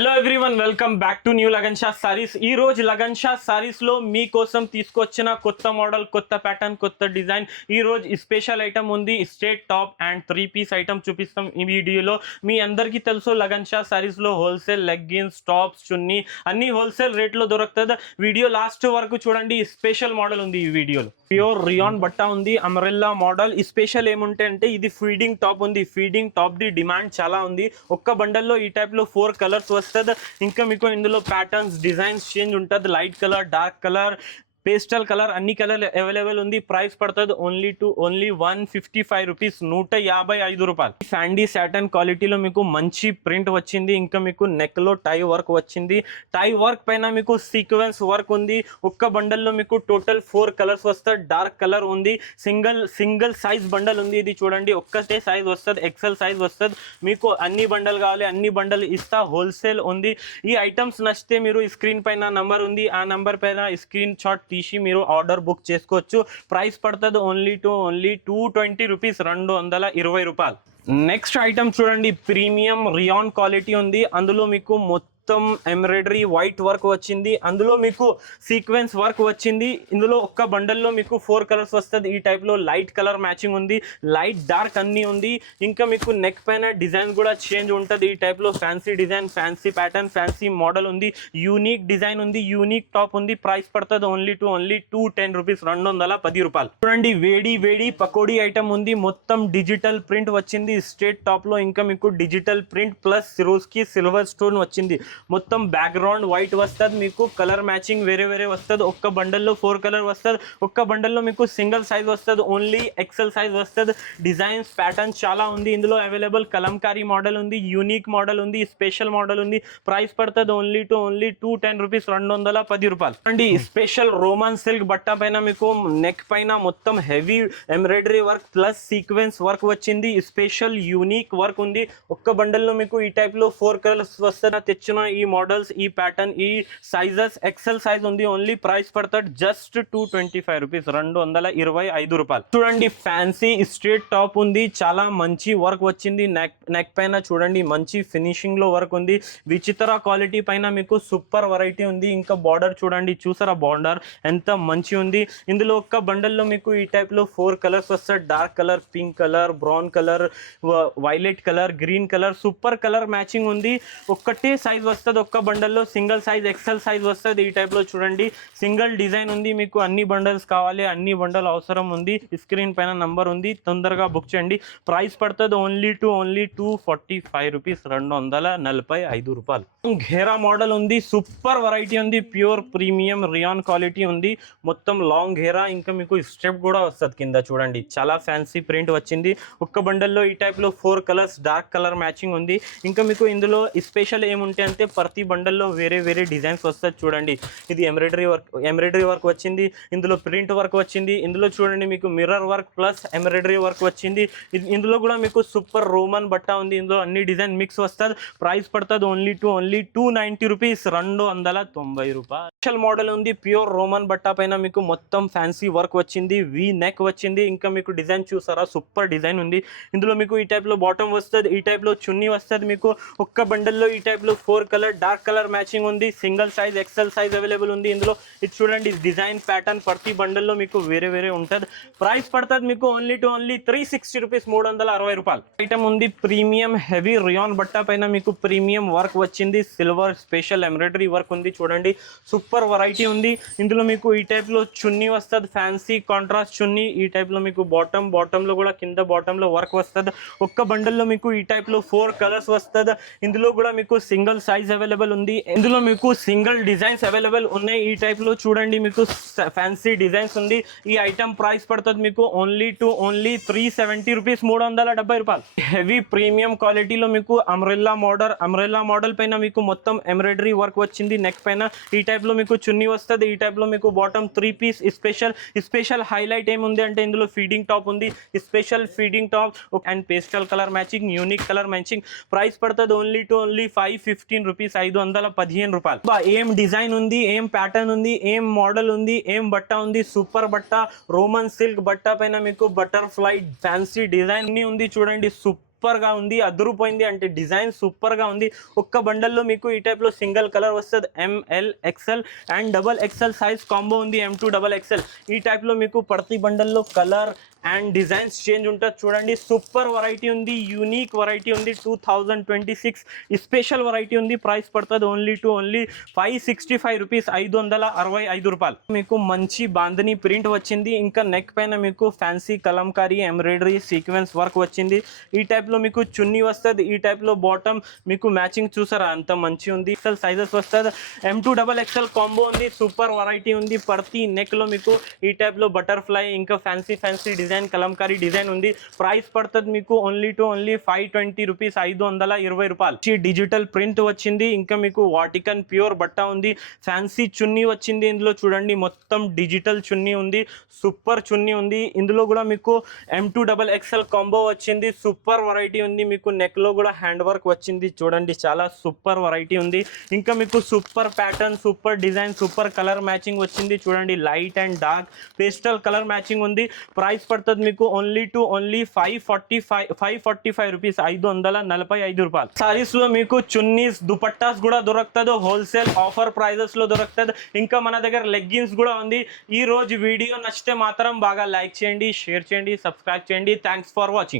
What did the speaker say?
Hello everyone, welcome back to new lagan Shah saris. ఈ రోజు లగన్ షా సారీస్ లో మీకోసం తీసుకొచ్చిన కొత్త మోడల్, కొత్త ప్యాటర్న్, కొత్త డిజైన్. ఈ రోజు స్పెషల్ ఐటమ్ ఉంది, straight top and 3 piece item చూపిస్తాం ఈ వీడియోలో. మీ అందరికీ తెలుసు లగన్ షా సారీస్ లో హోల్సేల్ లెగ్గిన్స్, టాప్స్, చున్నీ అన్ని హోల్సేల్ రేట్ లో దొరుకుతుంది. వీడియో లాస్ట్ వరకు చూడండి. స్పెషల్ మోడల్ ఉంది ఈ వీడియోలో. ప్యూర్ రియాన్ బట్ట ఉంది, అంబ్రెల్లా మోడల్. ఈ స్పెషల్ ఏముంటే అంటే ఇది ఫీడింగ్ టాప్ ఉంది. ఫీడింగ్ టాప్ ది డిమాండ్ చాలా ఉంది. ఒక్క బండల్లో ఈ టైప్ లో 4 కలర్స్ వస్తుంది. ఇంకా మీకు ఇందులో ప్యాటర్న్స్, డిజైన్స్ చేంజ్ ఉంటుంది. Light colour, dark colour, pastel colour, అన్ని కలర్ అవైలబుల్ ఉంది. ప్రైస్ పడుతుంది ఓన్లీ 155 రూపీస్, 155 రూపాయలు. శాండీ సాటన్ క్వాలిటీలో మీకు మంచి ప్రింట్ వచ్చింది. ఇంకా మీకు నెక్ లో టై వర్క్ వచ్చింది. టై వర్క్ పైన మీకు సీక్వెన్స్ వర్క్ ఉంది. ఒక్క బండల్లో మీకు టోటల్ 4 కలర్స్ వస్తుంది. డార్క్ కలర్ ఉంది. సింగిల్ సైజ్ బండల్ ఉంది. ఇది చూడండి, ఒక్కటే సైజ్ వస్తుంది, ఎక్సెల్ సైజ్ వస్తుంది. మీకు అన్ని బండల్ కావాలి, అన్ని బండల్ ఇస్తా. హోల్సేల్ ఉంది. ఈ ఐటమ్స్ నచ్చితే మీరు స్క్రీన్ పైన నంబర్ ఉంది, ఆ నంబర్ పైన స్క్రీన్ షాట్ తీసి మీరు ఆర్డర్ బుక్ చేసుకోవచ్చు. ప్రైస్ పడుతుంది ఓన్లీ 220 రూపీస్, 220 రూపాయలు. నెక్స్ట్ ఐటమ్ చూడండి, ప్రీమియం రియాన్ క్వాలిటీ ఉంది. అందులో మీకు మొత్తం ఎంబ్రాయిడరీ వైట్ వర్క్ వచ్చింది. అందులో మీకు సీక్వెన్స్ వర్క్ వచ్చింది. ఇందులో ఒక్క బండల్లో మీకు 4 కలర్స్ వస్తుంది. ఈ టైప్ లో లైట్ కలర్ మ్యాచింగ్ ఉంది, లైట్ డార్క్ అన్ని ఉంది. ఇంకా మీకు నెక్ పైన డిజైన్ కూడా చేంజ్ ఉంటుంది. ఈ టైప్ లో fancy design, fancy pattern, fancy model ఉంది. యూనిక్ డిజైన్ ఉంది, యూనిక్ టాప్ ఉంది. ప్రైస్ పడుతుంది ఓన్లీ 210 రూపీస్, 210 రూపాయలు. చూడండి, వేడి పకోడీ ఐటమ్ ఉంది. మొత్తం డిజిటల్ ప్రింట్ వచ్చింది స్ట్రేట్ టాప్ లో. ఇంకా మీకు digital print plus Swarovski silver stone వచ్చింది. మొత్తం బ్యాక్గ్రౌండ్ వైట్ వస్తుంది. మీకు కలర్ మ్యాచింగ్ వేరే వస్తుంది. ఒక్క బండల్లో 4 కలర్ వస్తుంది. ఒక్క బండల్లో మీకు సింగిల్ సైజ్ వస్తుంది, ఓన్లీ ఎక్సెల్ సైజ్ వస్తుంది. డిజైన్స్, ప్యాటర్న్స్ చాలా ఉంది ఇందులో అవైలబుల్. కలంకారీ మోడల్ ఉంది, యూనిక్ మోడల్ ఉంది, స్పెషల్ మోడల్ ఉంది. ప్రైస్ పడుతుంది ఓన్లీ 210 రూపీస్, 210 రూపాయలు. అండి స్పెషల్ రోమన్ సిల్క్ బట్ట పైన మీకు నెక్ పైన మొత్తం heavy embroidery work plus sequence work వచ్చింది. స్పెషల్ యూనిక్ వర్క్ ఉంది. ఒక్క బండల్లో మీకు ఈ టైప్ లో 4 కలర్స్ వస్తుంది. తెచ్చిన ఈ మోడల్స్, ఈ ప్యాటర్న్, ఈ సైజెస్ ఎక్సెల్ సైజ్ ఉంది. ఓన్లీ ప్రైస్ పడుతుంది జస్ట్ 225 రూపీస్, 225 రూపాయలు. చూడండి, ఫ్యాన్సీ స్ట్రేట్ టాప్ ఉంది. చాలా మంచి వర్క్ వచ్చింది. నెక్ పైన చూడండి, మంచి ఫినిషింగ్ లో వర్క్ ఉంది. విచిత్ర క్వాలిటీ పైన మీకు సూపర్ వెరైటీ ఉంది. ఇంకా బార్డర్ చూడండి, చూసారా బార్డర్ ఎంత మంచి ఉంది. ఇందులో ఒక్క బండల్లో మీకు ఈ టైప్ లో 4 కలర్స్ వస్తాయి. Dark colour, pink colour, brown colour, violet colour, green colour, super colour matching ఉంది. ఒక్కటే సైజ్ వస్తుంది. ఒక్క బండల్లో సింగిల్ సైజ్, ఎక్సెల్ సైజ్ వస్తుంది. ఈ టైప్ లో చూడండి, సింగిల్ డిజైన్ ఉంది. మీకు అన్ని బండల్స్ కావాలి, అన్ని బండల్ అవసరం ఉంది. స్క్రీన్ పైన నంబర్ ఉంది, తొందరగా బుక్ చేయండి. ప్రైస్ పడుతుంది ఓన్లీ 245 రూపీస్, 245 రూపాయలు. ఘేరా మోడల్ ఉంది, సూపర్ వెరైటీ ఉంది. ప్యూర్ ప్రీమియం రియాన్ క్వాలిటీ ఉంది. మొత్తం లాంగ్ ఘేరా. ఇంకా మీకు స్టెప్ కూడా వస్తుంది కింద చూడండి. చాలా ఫ్యాన్సీ ప్రింట్ వచ్చింది. ఒక్క బండల్లో ఈ టైప్ లో 4 కలర్స్, డార్క్ కలర్ మ్యాచింగ్ ఉంది. ఇంకా మీకు ఇందులో స్పెషల్ ఏముంటే అంటే ప్రతి బండల్లో వేరే డిజైన్స్ వస్తుంది. చూడండి, ఇది ఎంబ్రాయిడరీ వర్క్ వచ్చింది. ఇందులో ప్రింట్ వర్క్ వచ్చింది. ఇందులో చూడండి, మీకు mirror work plus embroidery work వచ్చింది. ఇందులో కూడా మీకు సూపర్ రోమన్ బట్ట ఉంది. ఇందులో అన్ని డిజైన్ మిక్స్ వస్తుంది. ప్రైస్ పడుతుంది ఓన్లీ 290 రూపీస్, 290 రూపాయలు. స్పెషల్ మోడల్ ఉంది. ప్యూర్ రోమన్ బట్ట పైన మీకు మొత్తం ఫ్యాన్సీ వర్క్ వచ్చింది. వి నెక్ వచ్చింది. ఇంకా మీకు డిజైన్ చూసారా, సూపర్ డిజైన్ ఉంది. ఇందులో మీకు ఈ టైప్ లో బాటమ్ వస్తుంది, ఈ టైప్ లో చున్నీ వస్తుంది. మీకు ఒక్క బండల్లో ఈ టైప్ లో 4 కలర్, డార్క్ కలర్ మ్యాచింగ్ ఉంది. Single size, XL size available ఉంది. ఇందులో ఇది చూడండి, డిజైన్, ప్యాటర్న్ ప్రతి బండల్లో మీకు వేరే ఉంటుంది. ప్రైస్ పడుతుంది మీకు ఓన్లీ 360 రూపీస్, 360 రూపాయలు. ఐటమ్ ఉంది ప్రీమియం హెవీ రియాన్ బట్ట పైన మీకు ప్రీమియం వర్క్ వచ్చింది. సిల్వర్ స్పెషల్ ఎంబ్రాయిడరీ వర్క్ ఉంది. చూడండి, సూపర్ వెరైటీ ఉంది. ఇందులో మీకు ఈ టైప్ లో చున్నీ వస్తుంది, ఫ్యాన్సీ కాంట్రాస్ట్ చున్నీ. ఈ టైప్ లో మీకు బాటమ్ లో కూడా కింద బాటమ్ లో వర్క్ వస్తుంది. ఒక్క బండల్లో మీకు ఈ టైప్ లో 4 కలర్స్ వస్తుంది. ఇందులో కూడా మీకు సింగిల్ సైజ్ అవైలబుల్ ఉంది. ఇందులో మీకు సింగిల్ డిజైన్స్ అవైలబుల్ ఉన్నాయి. ఈ టైప్ లో చూడండి, మీకు ఫ్యాన్సీ డిజైన్స్ ఉంది. ఈ ఐటమ్ ప్రైస్ పడుతుంది మీకు ఓన్లీ 370 రూపీస్, 370 రూపాయలు. హెవీ ప్రీమియం క్వాలిటీలో మీకు అంబ్రెల్లా మోడల్ పైన మీకు మొత్తం ఎంబ్రాయిడరీ వర్క్ వచ్చింది. నెక్ పైన ఈ టైప్ లో మీకు చున్నీ వస్తుంది. ఈ టైప్ లో మీకు బాటమ్ 3 పీస్. స్పెషల్ హైలైట్ ఏముంది అంటే ఇందులో ఫీడింగ్ టాప్ ఉంది. Special feeding top and pastel colour matching, unique colour matching. Price పడుతుంది ఓన్లీ 515 రూపీస్, 515 రూపాయలు. ఏం డిజైన్ ఉంది, ఏం ప్యాటర్న్ ఉంది, ఏం మోడల్ ఉంది, ఏం బట్ట ఉంది. సూపర్ బట్ట, రోమన్ సిల్క్ బట్ట పైన మీకు బటర్ఫ్లై ఫ్యాన్సీ డిజైన్ ఉంది. చూడండి, సూపర్ సూపర్ గా ఉంది, అదురుపోయింది అంటే డిజైన్ సూపర్ గా ఉంది. ఒక్క బండల్లో మీకు ఈ టైప్ లో సింగిల్ కలర్ వస్తుంది. M L XL and double XL size combo ఉంది. M2 డబల్ ఎక్స్ఎల్ ఈ టైప్ లో మీకు ప్రతి బండల్లో కలర్ అండ్ డిజైన్స్ చేంజ్ ఉంటుంది. చూడండి సూపర్ వెరైటీ ఉంది, యూనిక్ వెరైటీ ఉంది. 2026 స్పెషల్ వెరైటీ ఉంది. ప్రైస్ పడుతుంది ఓన్లీ 565 రూపీస్, 565 రూపాయలు. మీకు మంచి బాంధనీ ప్రింట్ వచ్చింది. ఇంకా నెక్ పైన మీకు fancy Kalamkari embroidery sequence work వచ్చింది. ఈ టైప్ లో మీకు చున్నీ వస్తుంది. ఈ టైప్ లో బాటమ్ మీకు మ్యాచింగ్ చూసారా అంత మంచి ఉంది. ఎక్సెల్ సైజెస్ వస్తుంది. M2 డబల్ ఎక్స్ఎల్ కాంబో ఉంది. సూపర్ వెరైటీ ఉంది. ప్రతి నెక్ లో మీకు ఈ టైప్ లో బటర్ఫ్లై ఇంకా ఫ్యాన్సీ డిజైన్ కలంకారీ డిజైన్ ఉంది. ప్రైస్ పడుతుంది మీకు ఓన్లీ 520 రూపీస్, 520 రూపాయలు. డిజిటల్ ప్రింట్ వచ్చింది. ఇంకా మీకు వాటికన్ ప్యూర్ బట్ట ఉంది. ఫ్యాన్సీ చున్నీ వచ్చింది. ఇందులో చూడండి మొత్తం డిజిటల్ చున్నీ ఉంది. సూపర్ చున్నీ ఉంది. ఇందులో కూడా మీకు M2 డబల్ ఎక్స్ఎల్ కాంబో వచ్చింది. సూపర్ వెరైటీ ఉంది. మీకు నెక్ లో కూడా హ్యాండ్ వర్క్ వచ్చింది. చూడండి చాలా సూపర్ వెరైటీ ఉంది. ఇంకా మీకు super pattern, super design, super colour matching వచ్చింది. చూడండి light and dark pastel colour matching ఉంది. ప్రైస్ పడుతుంది మీకు ఓన్లీ 545 రూపీస్, 545 రూపాయలు. సారీస్ లో మీకు చున్నీస్ దుపట్టాస్ కూడా దొరుకుతుంది. హోల్సేల్ ఆఫర్ ప్రైజెస్ లో దొరుకుతుంది. ఇంకా మన దగ్గర లెగ్గిన్స్ కూడా ఉంది. ఈ రోజు వీడియో నచ్చితే మాత్రం బాగా లైక్ చేయండి, షేర్ చేయండి, సబ్స్క్రైబ్ చేయండి. Thanks for watching.